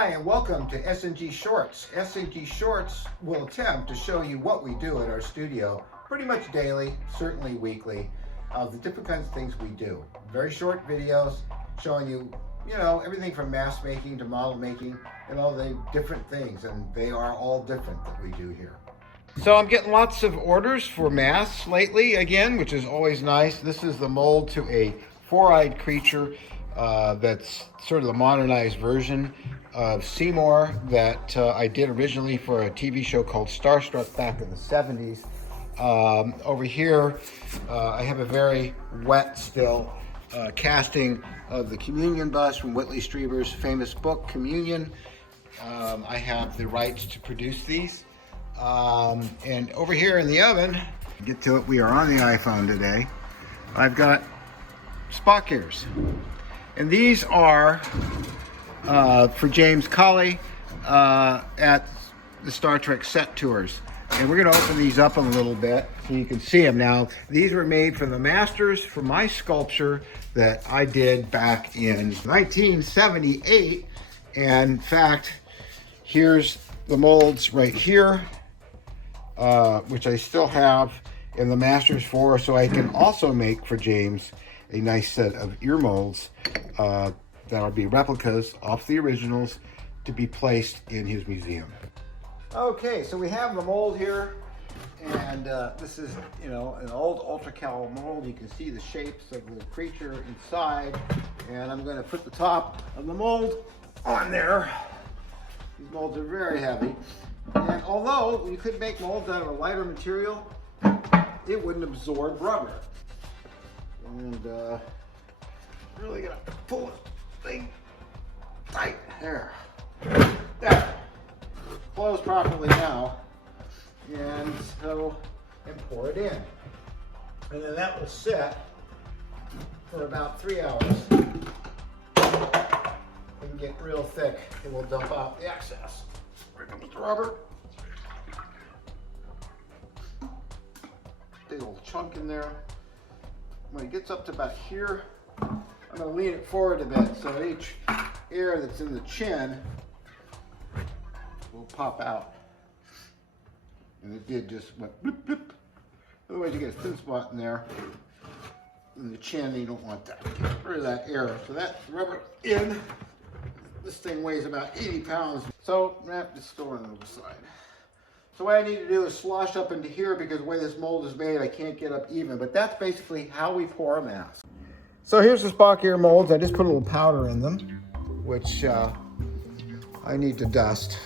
Hi, and welcome to S&G Shorts. S&G Shorts will attempt to show you what we do at our studio pretty much daily, certainly weekly, of the different kinds of things we do. Very short videos showing you, everything from mask making to model making and all the different things, and they are all different that we do here. So I'm getting lots of orders for masks lately again, which is always nice. This is the mold to a four-eyed creature that's sort of the modernized version of Seymour that I did originally for a TV show called Starstruck back in the 70s. Over here, I have a very wet still casting of the Communion bust from Whitley Strieber's famous book, Communion. I have the rights to produce these. And over here in the oven, get to it, we are on the iPhone today. I've got Spock ears. And these are for James Colley at the Star Trek set tours. And we're going to open these up a little bit so you can see them now. These were made from the masters for my sculpture that I did back in 1978. And in fact, here's the molds right here, which I still have in the masters for, so I can also make for James a nice set of ear molds that'll be replicas off the originals to be placed in his museum. Okay, so we have the mold here, and this is, an old ultra-cal mold. You can see the shapes of the creature inside, and I'm going to put the top of the mold on there. These molds are very heavy, and although you could make molds out of a lighter material, it wouldn't absorb rubber. And really gonna pull this thing tight. There. Close properly now. And pour it in. And then that will sit for about 3 hours. And get real thick, and we'll dump out the excess. Here comes the rubber. Big old chunk in there. When it gets up to about here, I'm going to lean it forward a bit so each air that's in the chin will pop out. And it did just went bloop, bloop. Otherwise you get a thin spot in there. In the chin, you don't want that. Get rid of that air. So that rubber in. This thing weighs about 80 pounds. So just store it on the side. So what I need to do is slosh up into here because the way this mold is made, I can't get up even. But that's basically how we pour a mask. So here's the Spock ear molds. I just put a little powder in them, which I need to dust.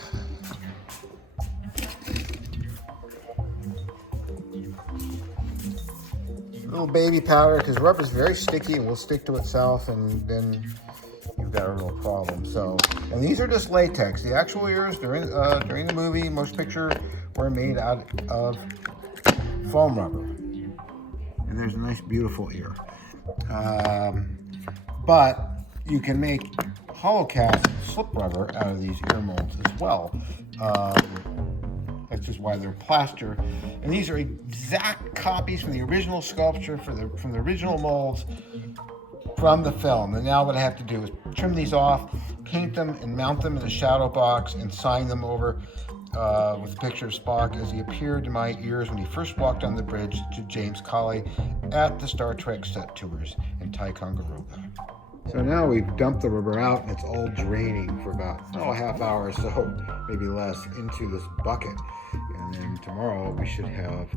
A little baby powder because rubber is very sticky and will stick to itself, and then you've got a real problem. So, and these are just latex. The actual ears during the movie, motion picture, were made out of foam rubber. And there's a nice, beautiful ear. But you can make hollow cast slip rubber out of these ear molds as well. That's just why they're plaster. And these are exact copies from the original sculpture, from the original molds from the film. And now what I have to do is trim these off, paint them, and mount them in a shadow box and sign them over with a picture of Spock as he appeared in my ears when he first walked on the bridge to James Colley at the Star Trek set tours in Ticonderoga. So now we've dumped the rubber out and it's all draining for about a half hour or so, maybe less, into this bucket. And then tomorrow we should have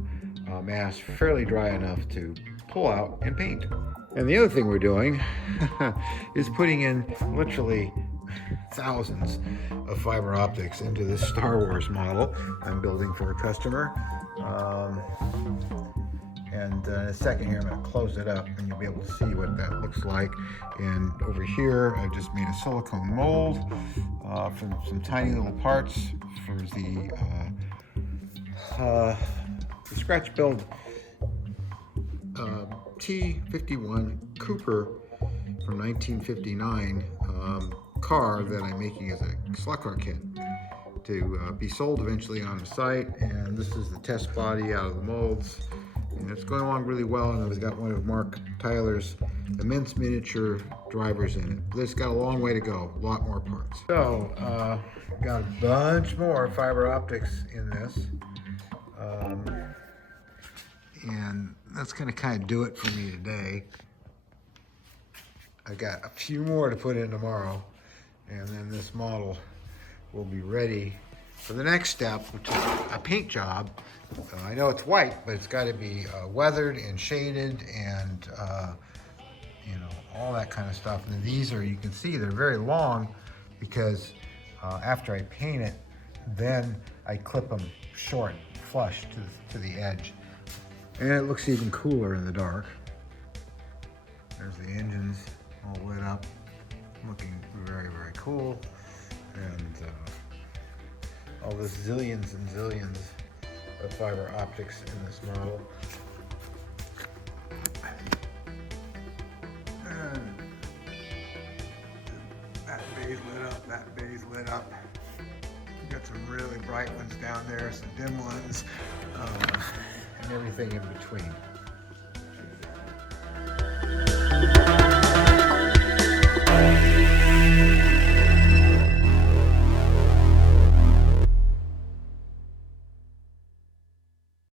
a mask fairly dry enough to pull out and paint. And the other thing we're doing is putting in literally thousands of fiber optics into this Star Wars model I'm building for a customer. And in a second here, I'm going to close it up and you'll be able to see what that looks like. And over here, I've just made a silicone mold from some tiny little parts for the scratch build T-51 Cooper from 1959 car that I'm making as a slot car kit to be sold eventually on the site. And this is the test body out of the molds. And it's going along really well, and we've got one of Mark Tyler's immense miniature drivers in it. But it's got a long way to go, a lot more parts. So, got a bunch more fiber optics in this. And that's gonna kind of do it for me today. I got a few more to put in tomorrow, and then this model will be ready for the next step, which is a paint job. I know it's white, but it's got to be weathered and shaded and you know, all that kind of stuff. And these are, you can see they're very long because after I paint it, then I clip them short, flush to the edge. And it looks even cooler in the dark. There's the engines all lit up, looking very, very cool. And all the zillions and zillions of fiber optics in this model. And that bay's lit up, that bay's lit up. We got some really bright ones down there, some dim ones, and everything in between.